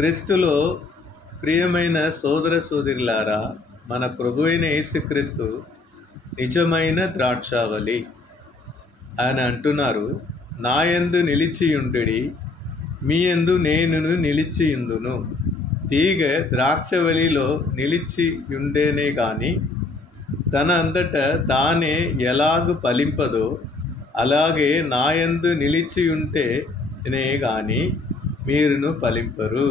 క్రీస్తులో ప్రియమైన సోదర సోదరులారా, మన ప్రభు అయిన యేసుక్రీస్తు నిజమైన ద్రాక్షావళి. ఆయన అంటున్నారు, నా యందు నిలిచియుండుడి, మీ యందు నేనును నిలిచియుందును. తీగ ద్రాక్షవల్లిలో నిలిచియుండేనే గాని తన అంతట తానే ఎలాగు ఫలింపదో, అలాగే నా యందు నిలిచియుంటేనే గాని మీరును ఫలింపరు.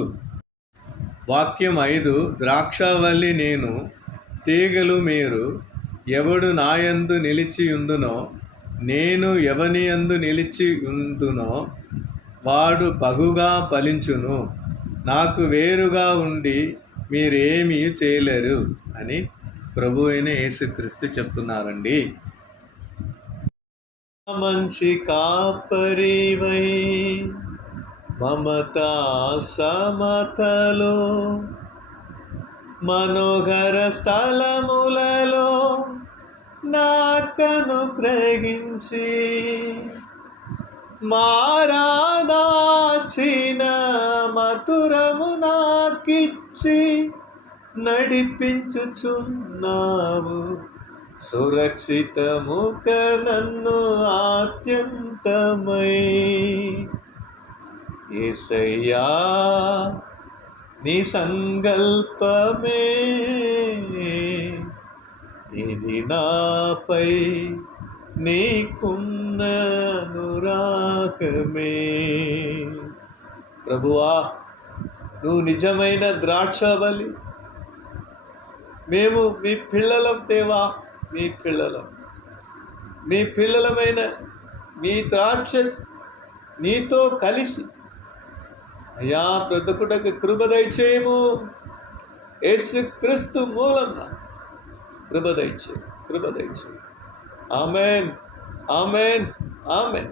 వాక్యం 5. ద్రాక్షావల్లి నేను, తీగలు మీరు. ఎవడు నా యందు నిలిచియుందునో, నేను ఎవని యందు నిలిచియుందునో వాడు బహుగా ఫలించును. నాకు వేరుగా ఉండి మీరేమీ చేయలేరు అని ప్రభు అయిన యేసుక్రీస్తు చెప్తున్నారండి. మంచి కాపరివై మమతా సమతలో మనోహర స్థలములలో నాకను గ్రహించి మారాదాచిన మధురము నాకిచ్చి నడిపించుచున్నావు. సురక్షితముక నన్ను ఆత్యంతమై. యేసయ్యా నీ సంకల్పమే ఇది నాపై, నీకున్న అనురాగమే. ప్రభువా, నువ్వు నిజమైన ద్రాక్షవల్లి. మేము మీ పిల్లలం దేవా, మీ పిల్లలమైన మీ ద్రాక్ష నీతో కలిసి అయ్యా బ్రతుకుటకు కృప దయచేయము. యేసుక్రీస్తు మూలంగా కృప దయచేయి. ఆమేన్, ఆమేన్, ఆమేన్.